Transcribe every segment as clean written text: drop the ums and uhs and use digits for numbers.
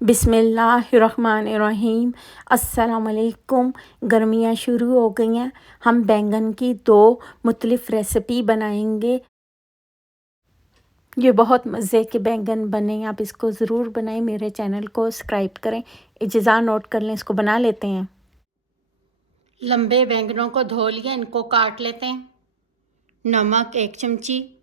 बिस्मिल्लाहिर्रहमानिर्रहीम। अस्सलामुअलैकुम। गर्मियाँ शुरू हो गई हैं। हम बैंगन की दो मुख्तलिफ़ रेसिपी बनाएंगे। ये बहुत मज़े के बैंगन बने, आप इसको ज़रूर बनाएं। मेरे चैनल को सब्सक्राइब करें। इजाज़ा नोट कर लें, इसको बना लेते हैं। लंबे बैंगनों को धो लिया, इनको काट लेते हैं। नमक 1 चमची,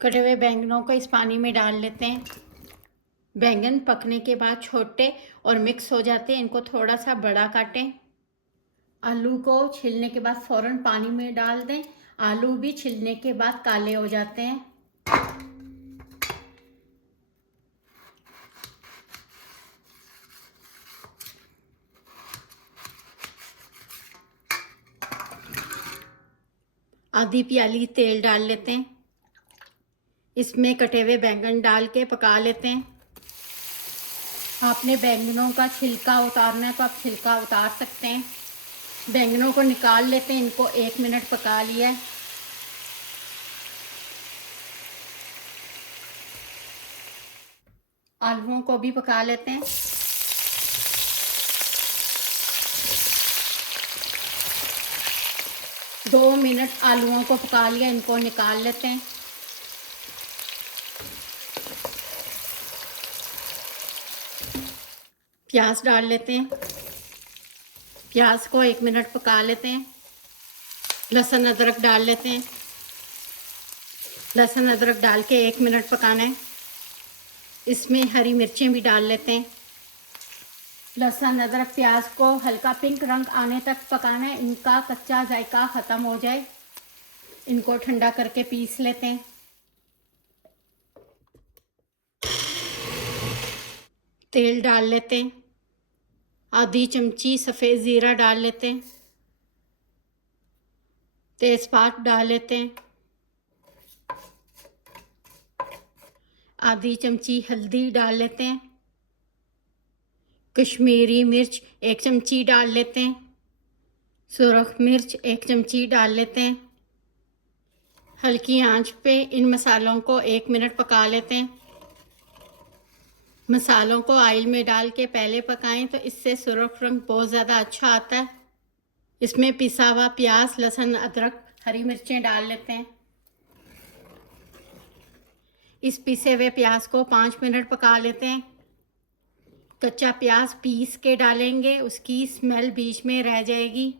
कटे हुए बैंगनों को इस पानी में डाल लेते हैं। बैंगन पकने के बाद छोटे और मिक्स हो जाते हैं, इनको थोड़ा सा बड़ा काटें। आलू को छीलने के बाद फ़ौरन पानी में डाल दें। आलू भी छीलने के बाद काले हो जाते हैं। आधी प्याली तेल डाल लेते हैं। इसमें कटे हुए बैंगन डाल के पका लेते हैं। आपने बैंगनों का छिलका उतारना है तो आप छिलका उतार सकते हैं। बैंगनों को निकाल लेते हैं, इनको 1 मिनट पका लिया है। आलूओं को भी पका लेते हैं। दो मिनट आलूओं को पका लिया, इनको निकाल लेते हैं। प्याज डाल लेते हैं। प्याज को 1 मिनट पका लेते हैं। लहसुन अदरक डाल लेते हैं। लहसुन अदरक डाल के 1 मिनट पकाना है। इसमें हरी मिर्चें भी डाल लेते हैं। लहसुन अदरक प्याज को हल्का पिंक रंग आने तक पकाना है, इनका कच्चा जायका ख़त्म हो जाए। इनको ठंडा करके पीस लेते हैं। तेल डाल लेते हैं। आधी चमची सफ़ेद ज़ीरा डाल लेते हैं। तेज़पात डाल लेते हैं। आधी चमची हल्दी डाल लेते हैं। कश्मीरी मिर्च 1 चमची डाल लेते हैं। सुरख मिर्च 1 चमची डाल लेते हैं। हल्की आंच पे इन मसालों को 1 मिनट पका लेते हैं। मसालों को ऑयल में डाल के पहले पकाएं तो इससे सुर्ख रंग बहुत ज़्यादा अच्छा आता है। इसमें पिसा हुआ प्याज, लहसुन, अदरक, हरी मिर्चें डाल लेते हैं। इस पिसे हुए प्याज को 5 मिनट पका लेते हैं। कच्चा प्याज पीस के डालेंगे, उसकी स्मेल बीच में रह जाएगी।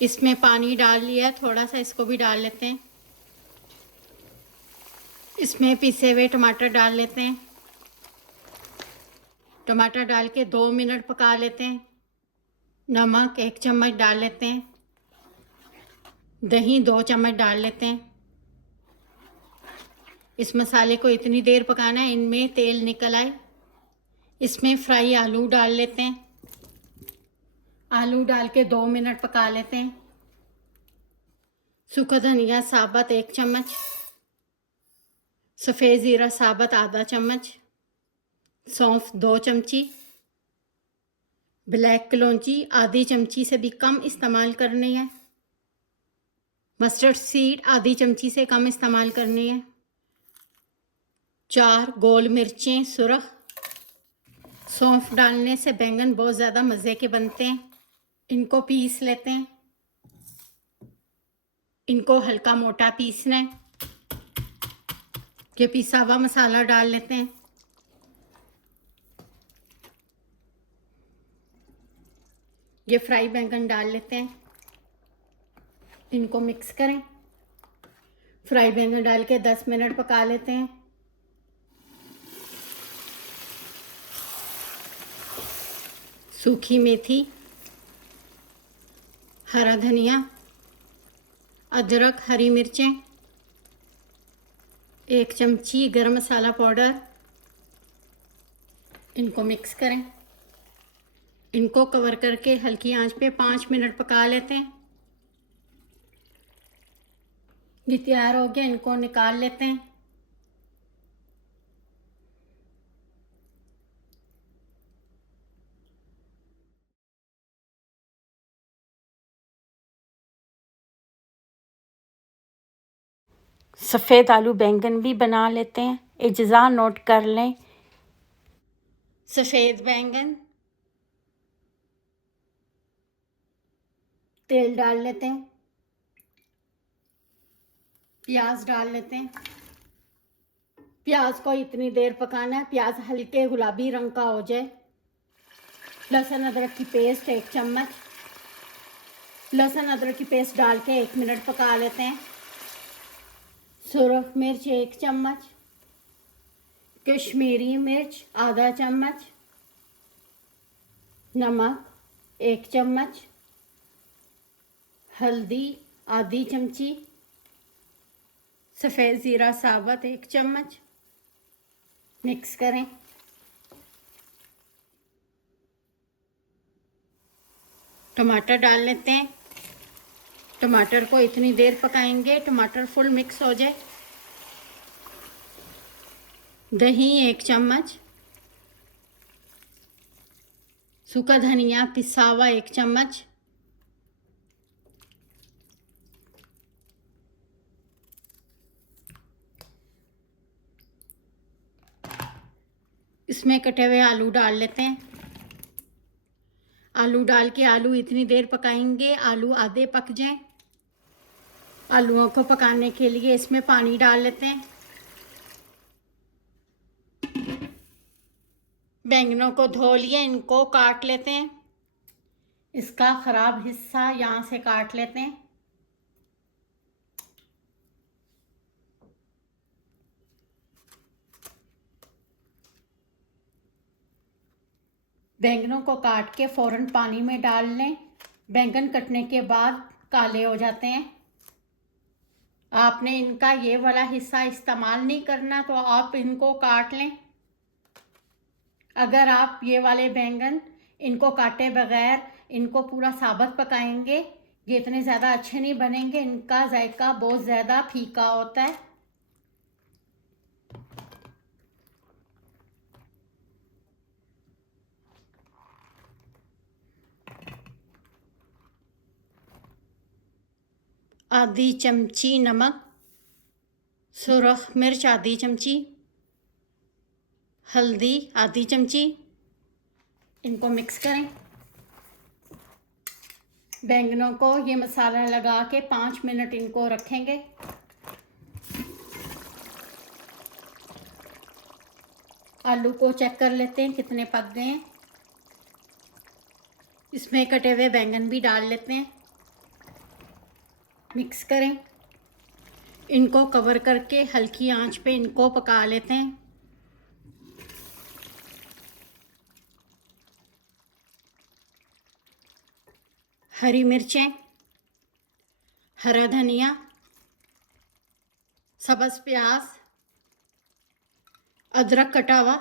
इसमें पानी डाल लिया, थोड़ा सा इसको भी डाल लेते हैं। इसमें पिसे हुए टमाटर डाल लेते हैं। टमाटर डाल के 2 मिनट पका लेते हैं। नमक 1 चम्मच डाल लेते हैं। दही 2 चम्मच डाल लेते हैं। इस मसाले को इतनी देर पकाना है इनमें तेल निकल आए। इसमें फ्राई आलू डाल लेते हैं। आलू डाल के 2 मिनट पका लेते हैं। सूखा धनिया साबुत 1 चम्मच, सफ़ेद ज़ीरा साबुत आधा चम्मच, सौंफ 2 चमची, ब्लैक कलौंजी आधी चमची से भी कम इस्तेमाल करनी है। मस्टर्ड सीड आधी चमची से कम इस्तेमाल करनी है। 4 गोल मिर्चें सुरख। सौंफ डालने से बैंगन बहुत ज़्यादा मज़े के बनते हैं। इनको पीस लेते हैं। इनको हल्का मोटा पीसना है। ये पिसा हुआ मसाला डाल लेते हैं। ये फ्राई बैंगन डाल लेते हैं। इनको मिक्स करें। फ्राई बैंगन डाल के 10 मिनट पका लेते हैं। सूखी मेथी, हरा धनिया, अदरक, हरी मिर्चें, 1 चमची गरम मसाला पाउडर। इनको मिक्स करें। इनको कवर करके हल्की आंच पे 5 मिनट पका लेते हैं। ये तैयार हो गया, इनको निकाल लेते हैं। सफ़ेद आलू बैंगन भी बना लेते हैं। इज्ज़ा नोट कर लें। सफ़ेद बैंगन, तेल डाल लेते हैं, प्याज डाल लेते हैं। प्याज को इतनी देर पकाना है, प्याज हल्के गुलाबी रंग का हो जाए। लहसुन अदरक की पेस्ट 1 चम्मच, लहसुन अदरक की पेस्ट डाल के 1 मिनट पका लेते हैं। सुरख मिर्च 1 चम्मच, कश्मीरी मिर्च आधा चम्मच, नमक 1 चम्मच, हल्दी आधी चमची, सफ़ेद ज़ीरा साबुत 1 चम्मच। मिक्स करें। टमाटर डाल लेते हैं। टमाटर को इतनी देर पकाएंगे टमाटर फुल मिक्स हो जाए। दही 1 चम्मच, सूखा धनिया पिसा हुआ 1 चम्मच, इसमें कटे हुए आलू डाल लेते हैं। आलू डाल के आलू इतनी देर पकाएंगे आलू आधे पक जाएं। आलूओं को पकाने के लिए इसमें पानी डाल लेते हैं। बैंगनों को धो लिए, इनको काट लेते हैं। इसका ख़राब हिस्सा यहाँ से काट लेते हैं। बैंगनों को काट के फ़ौरन पानी में डाल लें। बैंगन कटने के बाद काले हो जाते हैं। आपने इनका ये वाला हिस्सा इस्तेमाल नहीं करना तो आप इनको काट लें। अगर आप ये वाले बैंगन इनको काटे बगैर इनको पूरा साबुत पकाएंगे ये इतने ज़्यादा अच्छे नहीं बनेंगे। इनका जायका बहुत ज़्यादा फीका होता है। आधी चमची नमक, सुरख मिर्च आधी चमची, हल्दी आधी चमची। इनको मिक्स करें। बैंगनों को ये मसाला लगा के 5 मिनट इनको रखेंगे। आलू को चेक कर लेते हैं कितने पक गए हैं। इसमें कटे हुए बैंगन भी डाल लेते हैं। मिक्स करें। इनको कवर करके हल्की आंच पे इनको पका लेते हैं। हरी मिर्चें, हरा धनिया, सब्ज़ प्याज, अदरक कटा हुआ,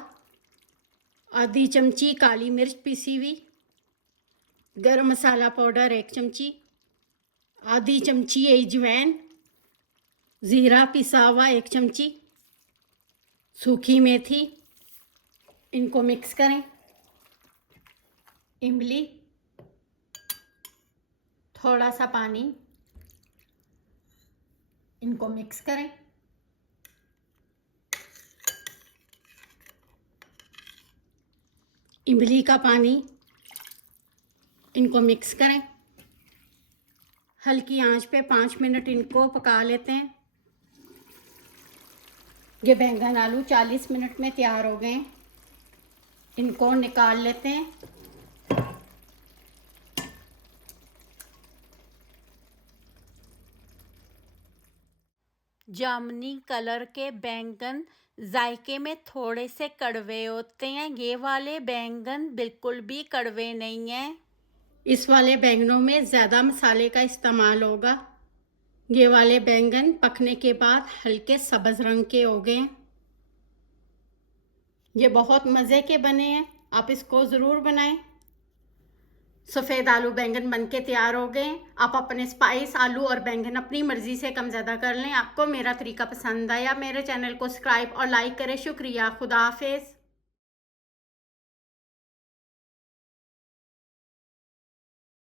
आधी चमची काली मिर्च पीसी हुई, गरम मसाला पाउडर 1 चमची, आधी चमची अजवाइन, ज़ीरा पिसा हुआ 1 चमची, सूखी मेथी। इनको मिक्स करें। इमली, थोड़ा सा पानी, इनको मिक्स करें। इमली का पानी, इनको मिक्स करें। हल्की आंच पे 5 मिनट इनको पका लेते हैं। ये बैंगन आलू 40 मिनट में तैयार हो गए। इनको निकाल लेते हैं। जामुनी कलर के बैंगन जायके में थोड़े से कड़वे होते हैं। ये वाले बैंगन बिल्कुल भी कड़वे नहीं हैं। इस वाले बैंगनों में ज़्यादा मसाले का इस्तेमाल होगा। ये वाले बैंगन पकने के बाद हल्के सब्ज़ रंग के हो गए। ये बहुत मज़े के बने हैं, आप इसको ज़रूर बनाएं। सफ़ेद आलू बैंगन बनके तैयार हो गए। आप अपने स्पाइस आलू और बैंगन अपनी मर्ज़ी से कम ज़्यादा कर लें। आपको मेरा तरीका पसंद आया मेरे चैनल को सब्सक्राइब और लाइक करें। शुक्रिया। खुदा हाफिज़।